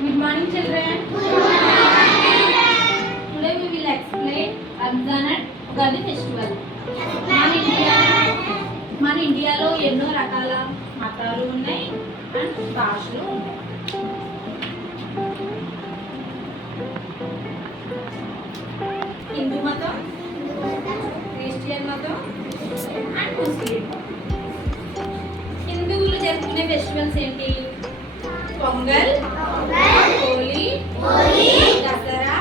Good morning, children. Good morning. Today we will explain Ramzan and Ugadi festival. మన ఇండియాలో ఎన్నో రకాల మతాలు ఉన్నాయి అండ్ భాషలు ఉన్నాయి. హిందూ మతం, క్రిస్టియన్ మతం అండ్ ముస్లిం. హిందువులు జరుపుకునే ఫెస్టివల్స్ ఏంటి? పొంగల్, హోలీ, దసరా,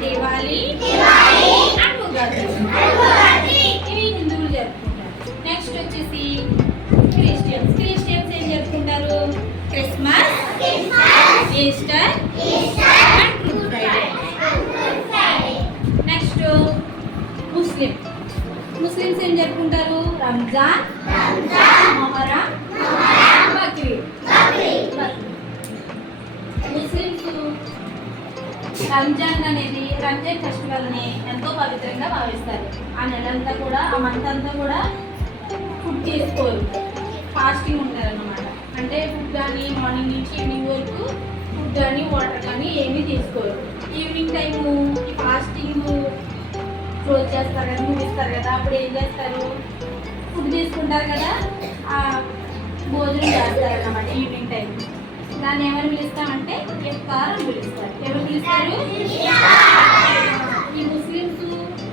దివాళీ అండ్ ఉగాది. ఇవి హిందువులు జరుపుకుంటారు. నెక్స్ట్ వచ్చేసి క్రిస్టియన్స్ ఏం జరుపుకుంటారు? Christmas, Easter and good Friday. Next Muslims ఏం జరుపుకుంటారు? రంజాన్, మొహరం, బక్రీద్. ముస్లిమ్స్ రంజాన్ ఫెస్టివల్ని ఎంతో పవిత్రంగా భావిస్తారు. ఆ నెలంతా కూడా, ఆ మంత్ అంతా కూడా ఫుడ్ తీసుకోరు, ఫాస్టింగ్ ఉంటారు అన్నమాట. అంటే ఫుడ్ కానీ మార్నింగ్ నుంచి ఈవినింగ్ వరకు ఫుడ్ కానీ వాటర్ కానీ ఏమీ తీసుకోరు. ఈవినింగ్ టైము ఈ ఫాస్టింగ్ క్లోజ్ చేస్తారు కదా, ముగిస్తారు కదా, అప్పుడు ఏం చేస్తారు? ఫుడ్ తీసుకుంటారు కదా, భోజనం చేస్తారు అన్నమాట ఈవినింగ్ టైం. దాన్ని ఏమని పిలుస్తామంటే ఇఫ్తార్ అని పిలుస్తారు. ఎవరు పిలుస్తారు? ఈ ముస్లిమ్స్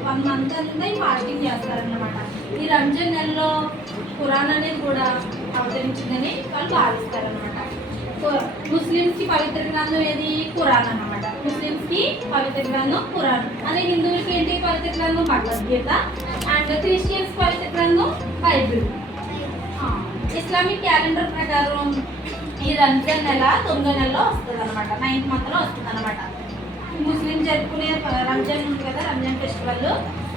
1 month అంతా ఈ ఫాస్టింగ్ చేస్తారన్నమాట. ఈ రంజాన్ నెలలో ఖురాన్ అనేది కూడా అవతరించిందని వాళ్ళు భావిస్తారన్నమాట. ముస్లిమ్స్కి పవిత్ర గ్రంథం ఏది? ఖురాన్ అన్నమాట. ముస్లిమ్స్కి పవిత్ర గ్రంథం ఖురాన్. అదే హిందువులకి ఏంటి పవిత్ర గ్రంథం? భగవద్గీత. అండ్ క్రిస్టియన్స్ పవిత్ర గ్రంథం బైబిల్. ఇస్లామిక్ క్యాలెండర్ ప్రకారం ఈ రంజాన్ నెల 9వ నెలలో వస్తుంది అనమాట, 9th monthలో వస్తుంది అనమాట. ముస్లిం జరుపుకునే రంజాన్ ఉంది కదా, రంజాన్ ఫెస్టివల్,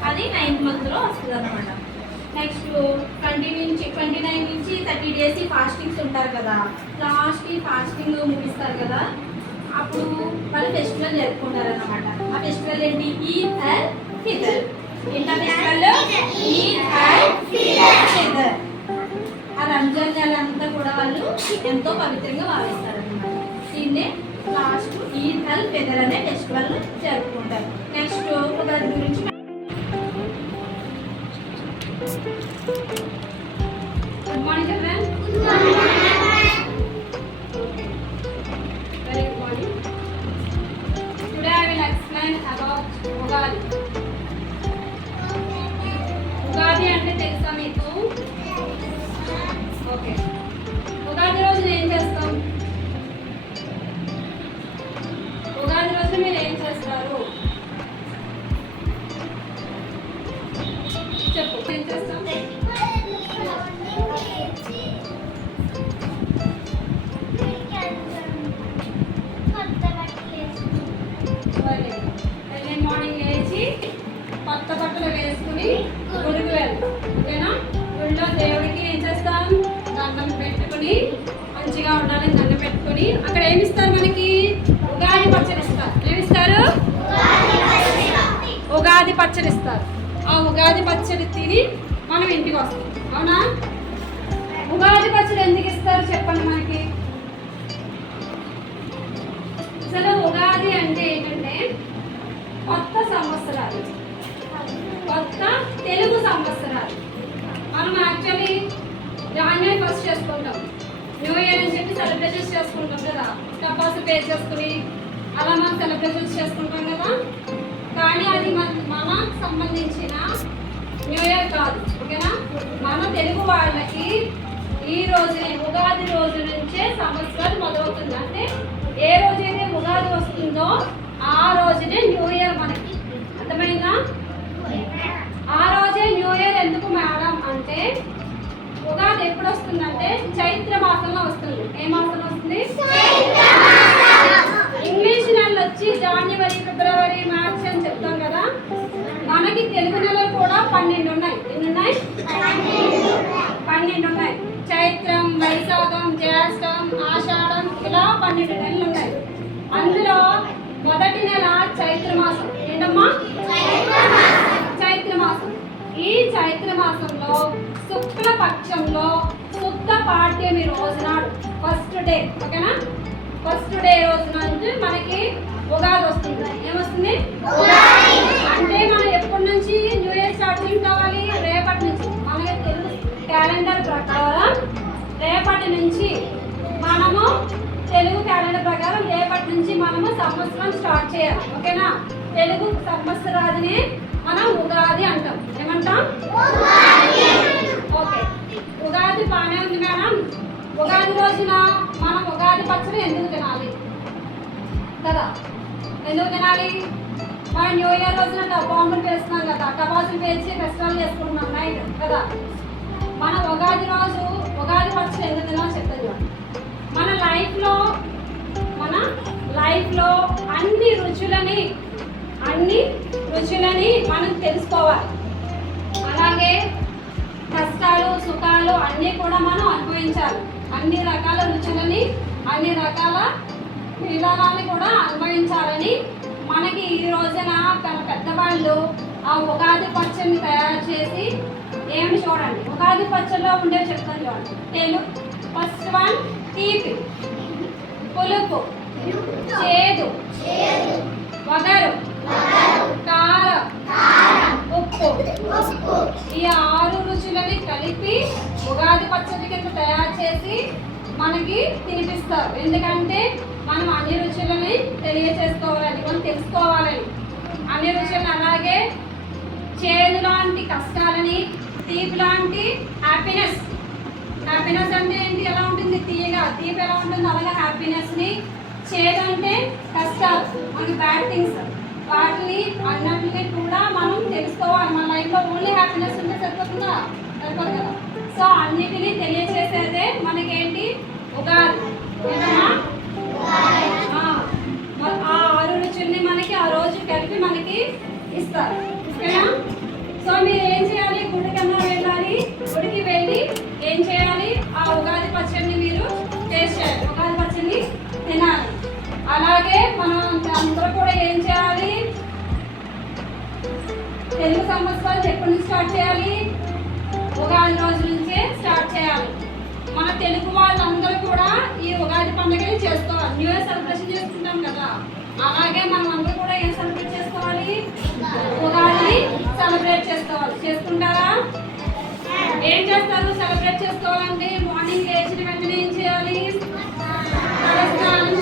అది 9th monthలో వస్తుంది అనమాట. నెక్స్ట్ 29 నుంచి 30 days ఫాస్టింగ్స్ ఉంటారు కదా, లాస్ట్ ఫాస్టింగ్ ముగిస్తారు కదా, అప్పుడు వాళ్ళు ఫెస్టివల్ జరుపుకుంటారు అనమాట. ఆ ఫెస్టివల్ ఏంటి? ఈద్ అల్ ఫితర్. ఏంటి ఆ ఫెస్టివల్? ఈద్ అల్ ఫితర్. ఆ రంజాన్ నెల అంతా కూడా వాళ్ళు ఎంతో పవిత్రంగా భావిస్తారు అన్నమాట. దీన్నే లాస్ట్ ఈద్ అల్ ఫితర్ అనే ఫెస్టివల్ జరుపుకుంటారు. నెక్స్ట్ ఉగాది గురించి. Good morning children. Very good morning. Today I will explain about Ugadi. Ugadi అంటే తెలుసా మీకు? ఓకే, ఉగాది రోజున ఏం చేస్తాం? ఉగాది రోజున మీరు ఏం చేస్తారు? చెప్పు, ఏం చేస్తాం? మార్నింగ్ లేచి కొత్త బట్టలు వేసుకుని గుడికి వెళ్తాం. ఓకేనా? గుడిలో దేవుడికి ఏం చేస్తాం? దండం పెట్టుకుని, మంచిగా ఉండాలని దండం పెట్టుకుని, అక్కడ ఏమిస్తారు మనకి? ఉగాది పచ్చడి ఇస్తారు. ఏమిస్తారు? ఉగాది పచ్చడి ఇస్తారు. ఆ ఉగాది పచ్చడి తిని మనం ఇంటికి వస్తాం. అవునా? ఉగాది పచ్చడి ఎందుకు ఇస్తారు చెప్పండి మనకి. అసలు ఉగాది అంటే ఏంటంటే కొత్త సంవత్సరాలు, కొత్త తెలుగు సంవత్సరాలు. మనం యాక్చువల్లీ జాన్వరి 1st చేసుకుంటాం, న్యూ ఇయర్ అని చెప్పి సెలబ్రేషన్స్ చేసుకుంటాం కదా, టపాసు పే చేసుకుని అలా మనం సెలబ్రేషన్స్ చేసుకుంటాం కదా. కానీ అది మనకు సంబంధించిన న్యూ ఇయర్ కాదు. ఓకేనా? మన తెలుగు వాళ్ళకి ఈ రోజునే, ఉగాది రోజు నుంచే సంవత్సరాలు మొదలవుతుంది. అంటే ఏ రోజైతే ఉగాది వస్తుందో ఆ రోజునే న్యూ ఇయర్ మనకి. అర్థమైందా? ఆ రోజే న్యూ ఇయర్ ఎందుకు మేడం అంటే, ఉగాది ఎప్పుడు వస్తుందంటే చైత్ర మాసంలో వస్తుంది. ఏ మాసంలో వస్తుంది? ఇంగ్లీష్ నెలలు వచ్చి జనవరి, ఫిబ్రవరి, మార్చ్ అని చెప్తాం కదా. మనకి తెలుగు నెలలు కూడా 12 ఉన్నాయి. ఎన్ని ఉన్నాయి? 12 ఉన్నాయి. చైత్రం, వైశాఖం, జ్యేష్టం, ఆషాఢం, ఇలా 12 నెలలు ఉన్నాయి. అందులో మొదటి నెల చైత్ర మాసం. ఏంటమ్మా? చైత్ర మాసం. ఈ చైత్ర మాసంలో శుక్లపక్షంలో శుద్ధ పాడ్యమి రోజు నాడు, ఫస్ట్ డే. ఓకేనా? ఫస్ట్ డే ఉగాది వస్తుంది. ఏమొస్తుంది? అంటే మనం ఎప్పటి నుంచి న్యూ ఇయర్ స్టార్ట్ చేసుకోవాలి? రేపటి నుంచి. మన తెలుగు క్యాలెండర్ ప్రకారం రేపటి నుంచి మనము తెలుగు క్యాలెండర్ ప్రకారం రేపటి నుంచి మనము సంవత్సరం స్టార్ట్ చేయాలి. ఓకేనా? తెలుగు సంవత్సరాదిని మనం ఉగాది అంటాం. ఏమంటాం? ఓకే, ఉగాది బాగానే ఉంది మేడం. ఉగాది రోజున మనం ఉగాది పచ్చడి ఎందుకు తినాలి కదా? ఎందుకు తినాలి? మనం న్యూ ఇయర్ రోజున బాంబులు పేస్తున్నాం కదా, టపాసులు పేర్చి ఫెస్టివల్ చేసుకుంటున్నాం నైట్ కదా. మన ఉగాది రోజు ఉగాది పచ్చడి ఎందుకు తినాలో చెప్తాను చూడండి. మన లైఫ్లో అన్ని రుచులని మనం తెలుసుకోవాలి. అలాగే కష్టాలు సుఖాలు అన్నీ కూడా మనం అనుభవించాలి. అన్ని రకాల రుచులని అన్ని రకాల విధానాన్ని కూడా అనుభవించాలని మనకి ఈ రోజున తన పెద్దవాళ్ళు ఆ ఉగాది పచ్చడిని తయారు చేసి ఏమి చూడండి, ఉగాది పచ్చడిలో ఉండే చెప్తాను చూడండి. తెలుగు ఫస్ట్ వన్ తీపి, పులుపు, చేదు, వగరు, కారం, ఉప్పు, ఈ 6 రుచులని కలిపి ఉగాది పచ్చడి కింద తయారు చేసి మనకి తినిపిస్తారు. ఎందుకంటే మనం అన్ని రుచులని తెలియచేసుకోవాలని, మనం తెలుసుకోవాలని అన్ని రుచులను. అలాగే చేదు లాంటి కష్టాలని, తీపి లాంటి హ్యాపీనెస్ అంటే ఏంటి? ఎలా ఉంటుంది? తీయగా. తీపి ఎలా ఉంటుంది? అలాగే హ్యాపీనెస్ని. చేదు అంటే కష్టాలు, మనకి బ్యాడ్ థింగ్స్, వాటిని అన్నింటినీ కూడా మనం తెలుసుకోవాలి. మన లైఫ్లో ఓన్లీ హ్యాపీనెస్ ఉంటే సరిపోతుందా? సరిపోదు కదా. సో అన్నిటినీ తెలియచేసేదే మనకేంటి? ఉగాది. ఆ 6 రుచుల్ని మనకి ఆ రోజు కలిపి మనకి ఇస్తారు. ఓకేనా? సో మీరు ఏం చేయాలి? గుడికన్నా వెళ్ళాలి. గుడికి వెళ్ళి ఏం చేయాలి? ఆ ఉగాది పచ్చడిని మీరు టేస్ట్ చేయాలి, ఉగాది పచ్చడిని తినాలి. అలాగే మనం అందరూ కూడా ఏం చేయాలి? తెలుగు సంవత్సరాలు ఎప్పటి నుంచి స్టార్ట్ చేయాలి? ఉగాది రోజు నుంచే స్టార్ట్ చేయాలి. మన తెలుగు వాళ్ళందరూ కూడా ఈ ఉగాది పండుగని చేసుకోవాలి. న్యూ ఇయర్ సెలబ్రేషన్ చేసుకుంటాం కదా, అలాగే మనం అందరూ కూడా ఏం సెలబ్రేట్ చేసుకోవాలి? ఉగాదిని సెలబ్రేట్ చేసుకోవాలి. చేసుకుంటారా? ఏం చేస్తారు సెలబ్రేట్ చేసుకోవాలంటే? మార్నింగ్ లేచిన వెంటనే ఏం చేయాలి? తలస్నానం